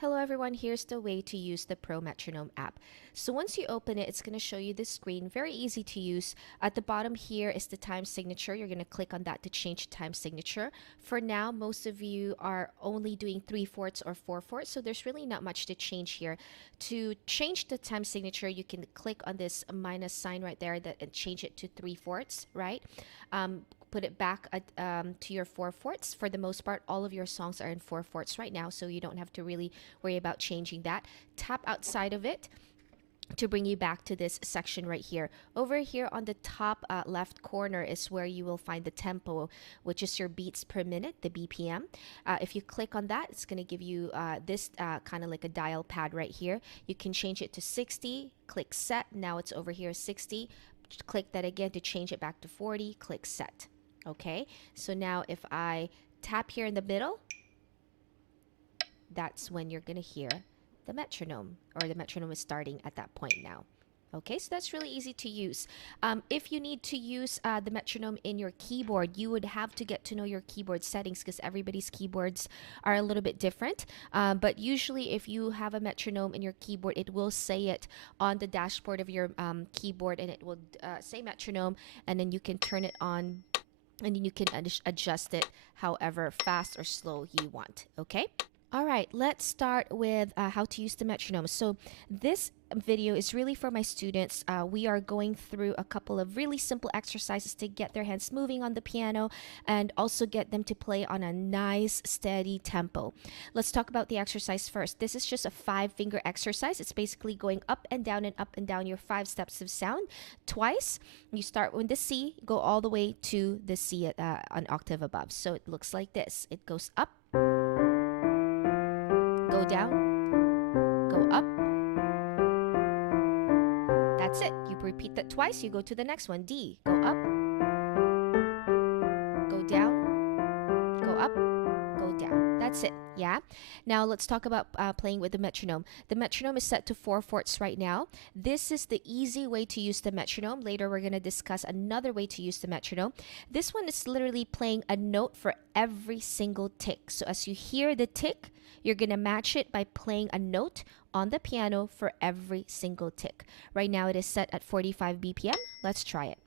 Hello everyone, here's the way to use the Pro Metronome app. So once you open it, it's going to show you this screen, very easy to use. At the bottom here is the time signature. You're going to click on that to change the time signature. For now, most of you are only doing 3/4 or 4/4, so there's really not much to change here. To change the time signature, you can click on this minus sign right there and change it to 3/4, right? Put it back to your 4/4. For the most part, all of your songs are in 4/4 right now, so you don't have to really worry about changing that. Tap outside of it to bring you back to this section right here. Over here on the top left corner is where you will find the tempo, which is your beats per minute, the BPM. If you click on that, it's going to give you this kind of like a dial pad right here. You can change it to 60, click set. Now it's over here 60. Click that again to change it back to 40, click set. Okay, so now if I tap here in the middle, that's when you're gonna hear the metronome, or the metronome is starting at that point now. Okay, so that's really easy to use. If you need to use the metronome in your keyboard, you would have to get to know your keyboard settings because everybody's keyboards are a little bit different. But usually if you have a metronome in your keyboard, it will say it on the dashboard of your keyboard, and it will say metronome, and then you can turn it on, and then you can adjust it however fast or slow you want. Okay? All right, let's start with how to use the metronome. So this video is really for my students. We are going through a couple of really simple exercises to get their hands moving on the piano and also get them to play on a nice steady tempo. Let's talk about the exercise first. This is just a 5-finger exercise. It's basically going up and down your 5 steps of sound twice. You start with the C, go all the way to the C an octave above. So it looks like this. It goes up, go down, go up. That's it. You repeat that twice, you go to the next one. D, go up, go down, go up, go down. That's it. Yeah. Now let's talk about playing with the metronome. The metronome is set to 4/4 right now. This is the easy way to use the metronome. Later we're going to discuss another way to use the metronome. This one is literally playing a note for every single tick. So as you hear the tick, you're going to match it by playing a note on the piano for every single tick. Right now it is set at 45 BPM. Let's try it.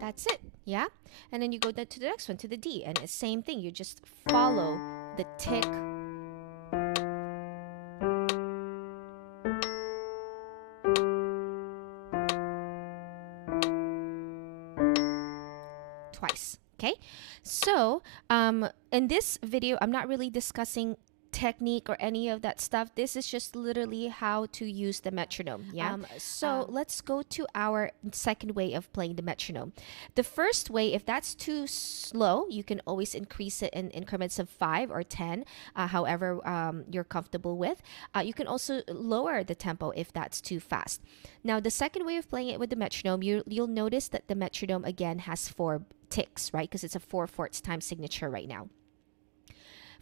That's it, yeah? And then you go to the next one, to the D, and it's the same thing. You just follow the tick. Twice, okay? So, in this video, I'm not really discussing technique or any of that stuff. This is just literally how to use the metronome. Yeah. So let's go to our second way of playing the metronome. The first way, if that's too slow, you can always increase it in increments of 5 or 10, however you're comfortable with. You can also lower the tempo if that's too fast. Now, the second way of playing it with the metronome, you'll notice that the metronome again has 4 ticks, right? Because it's a 4/4 time signature right now.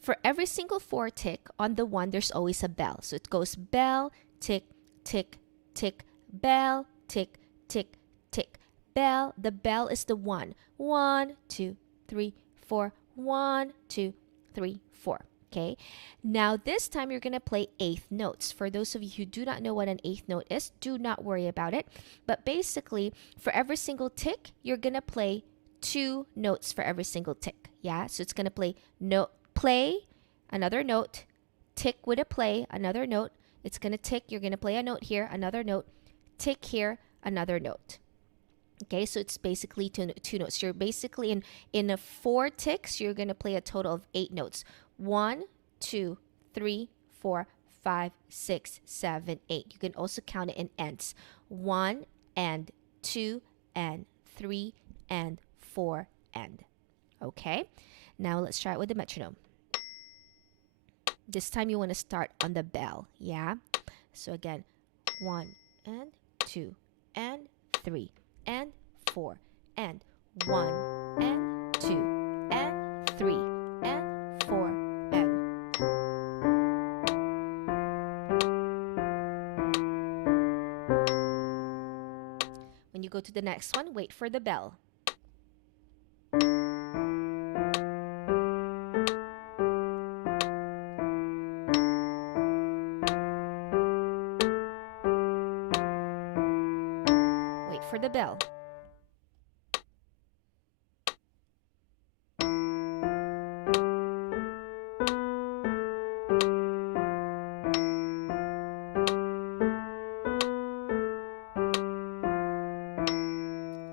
For every single 4 tick, on the 1, there's always a bell. So it goes bell, tick, tick, tick, bell, tick, tick, tick, bell. The bell is the 1. 1, 2, 3, 4. 1, 2, 3, 4. Okay. Now this time you're going to play 8th notes. For those of you who do not know what an 8th note is, do not worry about it. But basically, for every single tick, you're going to play 2 notes for every single tick. Yeah. So it's going to play note. Play, another note, tick with a play, another note. It's going to tick, you're going to play a note here, another note, tick here, another note. Okay, so it's basically two notes. You're basically in 4 ticks, you're going to play a total of 8 notes. 1, 2, 3, 4, 5, 6, 7, 8. You can also count it in ends. 1 and 2 and 3 and 4 and. Okay, now let's try it with the metronome. This time you want to start on the bell, yeah? So again, 1 and 2 and 3 and 4 and 1 and 2 and 3 and 4 and when you go to the next one, wait for the bell. For the bell.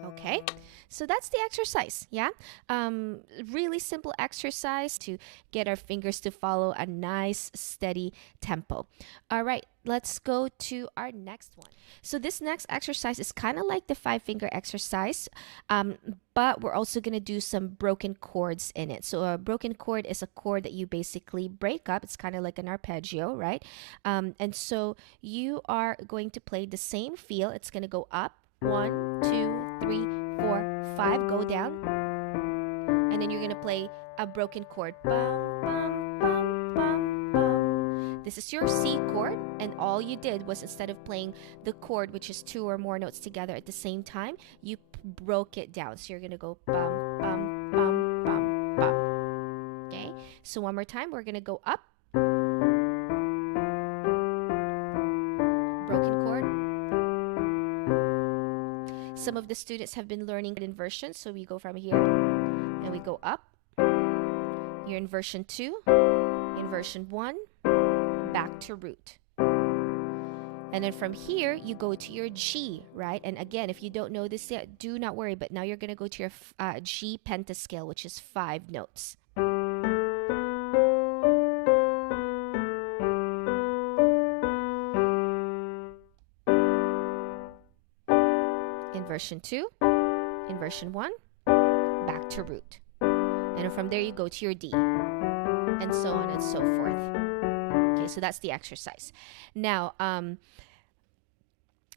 Okay, so that's the exercise, yeah? Really simple exercise to get our fingers to follow a nice, steady tempo. All right, let's go to our next one. So this next exercise is kind of like the 5-finger exercise, but we're also going to do some broken chords in it. So a broken chord is a chord that you basically break up. It's kind of like an arpeggio, right? And so you are going to play the same feel. It's going to go up, 1, 2, 3, 4, 5, go down. And then you're going to play a broken chord. Bum, bum, bum, bum, bum. This is your C chord, and all you did was, instead of playing the chord, which is 2 or more notes together at the same time, you broke it down. So you're going to go bum, bum, bum, bum, bum. Okay? So one more time, we're going to go up. Broken chord. Some of the students have been learning inversions, so we go from here and we go up. You're in version 2, inversion 1, back to root. And then from here, you go to your G, right? And again, if you don't know this yet, do not worry, but now you're going to go to your G pentascale, which is 5 notes. Inversion 2, inversion 1, back to root. And from there you go to your D, and so on and so forth. Okay, so that's the exercise. Now,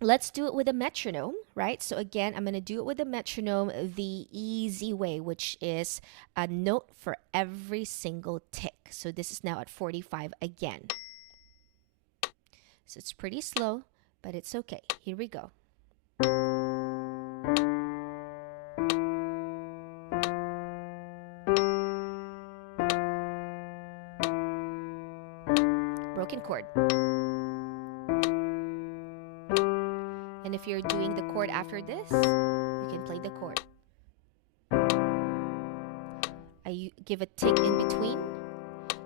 let's do it with a metronome, right? So again, I'm going to do it with a metronome the easy way, which is a note for every single tick. So this is now at 45 again. So it's pretty slow, but it's okay. Here we go. Broken chord. And if you're doing the chord after this, you can play the chord. I give a tick in between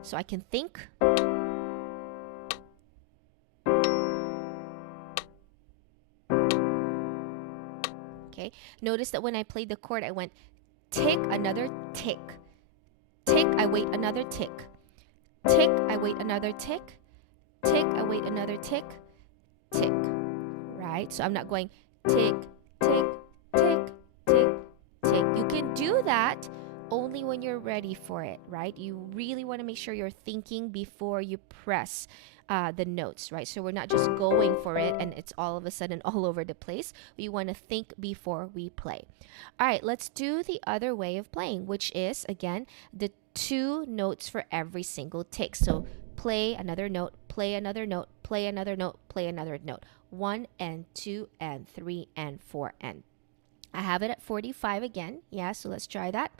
so I can think. Okay, notice that when I played the chord, I went tick, another tick. Tick, I wait another tick. Tick, I wait another tick. Tick, I wait another tick. Tick. Right? So I'm not going tick, tick, tick, tick, tick. You can do that only when you're ready for it, right? You really want to make sure you're thinking before you press the notes, right? So we're not just going for it and it's all of a sudden all over the place. We want to think before we play. All right, let's do the other way of playing, which is, again, the 2 notes for every single tick. So play another note, play another note, play another note, play another note. 1 and 2 and 3 and 4 and. I have it at 45 again. Yeah, so let's try that.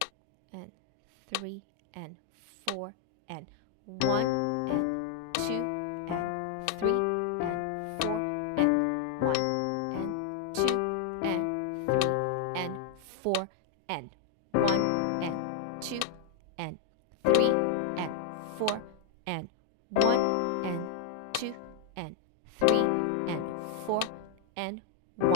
2 and 3 and 4 and 1 and 2 and 3 and 4 and 1 and 2 and 3 and 4 and 1 and 2 and 3 and 4 and 1 and 2 and 3 and 4 and 1.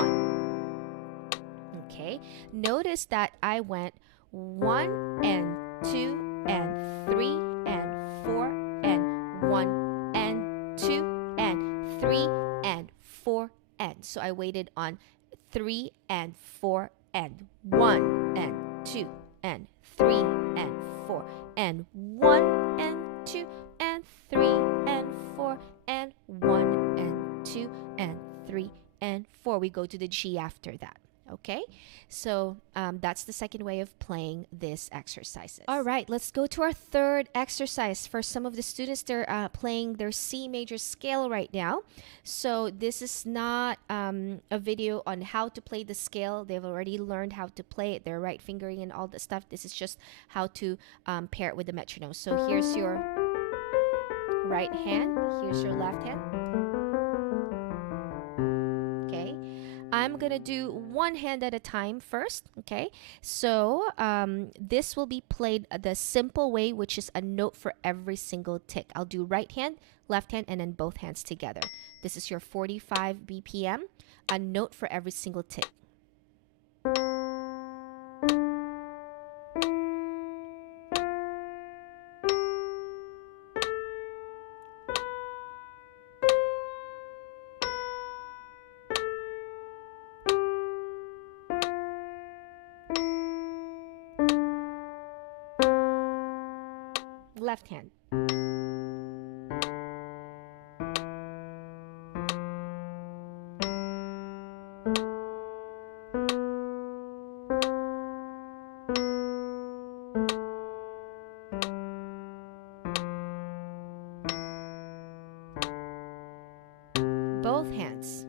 Okay, notice that I went 1 and 2 and 3 and 4 and 1 and 2 and 3 and 4 and. So I waited on 3 and 4 and 1 and 2 and 3 and 4 and 1 and 2 and 3 and 4 and 1 and 2 and 3, and 4. We go to the G after that. Okay, so that's the second way of playing this exercises. All right, let's go to our third exercise. For some of the students, they're playing their C major scale right now. So this is not a video on how to play the scale. They've already learned how to play it, their right fingering and all that stuff. This is just how to pair it with the metronome. So here's your right hand, here's your left hand. I'm gonna do one hand at a time first. Okay, so this will be played the simple way, which is a note for every single tick. I'll do right hand, left hand, and then both hands together. This is your 45 BPM, a note for every single tick. Left hand. Both hands.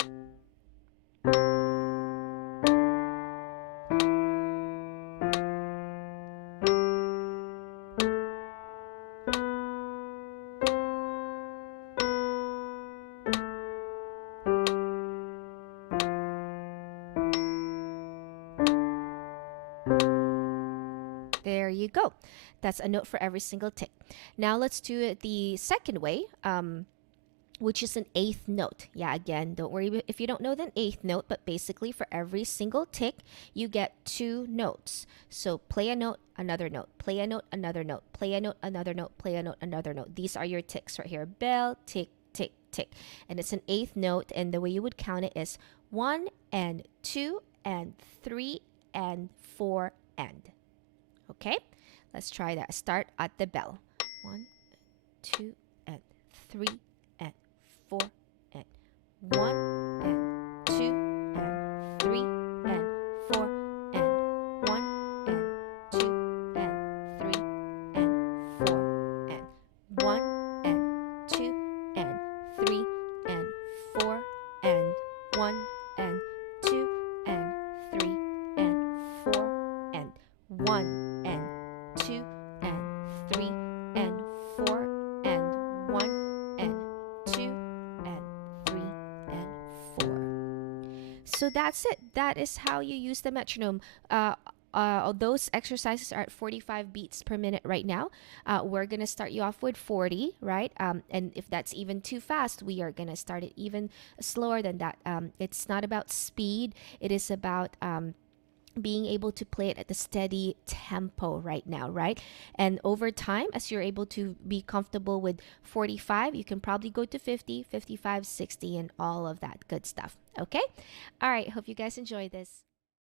There you go. That's a note for every single tick. Now let's do it the second way, which is an eighth note. Yeah, again, don't worry if you don't know the eighth note, but basically for every single tick, you get 2 notes. So play a note, another note, play a note, another note, play a note, another note, play a note, another note. These are your ticks right here. Bell, tick, tick, tick. And it's an eighth note, and the way you would count it is 1 and 2 and 3 and 4 and. Okay, let's try that. Start at the bell. 1, 2, and 3, and 4, and 1, and 2, and 3, and 4, and 1, and 2, and 3, and 4, and 1, and 2, and 3, and 4, and 1, and 2, and 3, and 4, and 1. So that's it. That is how you use the metronome. Those exercises are at 45 beats per minute right now. We're going to start you off with 40, right? And if that's even too fast, we are going to start it even slower than that. It's not about speed. It is about being able to play it at a steady tempo right now, right? And over time, as you're able to be comfortable with 45, you can probably go to 50, 55, 60, and all of that good stuff. Okay? All right. Hope you guys enjoy this.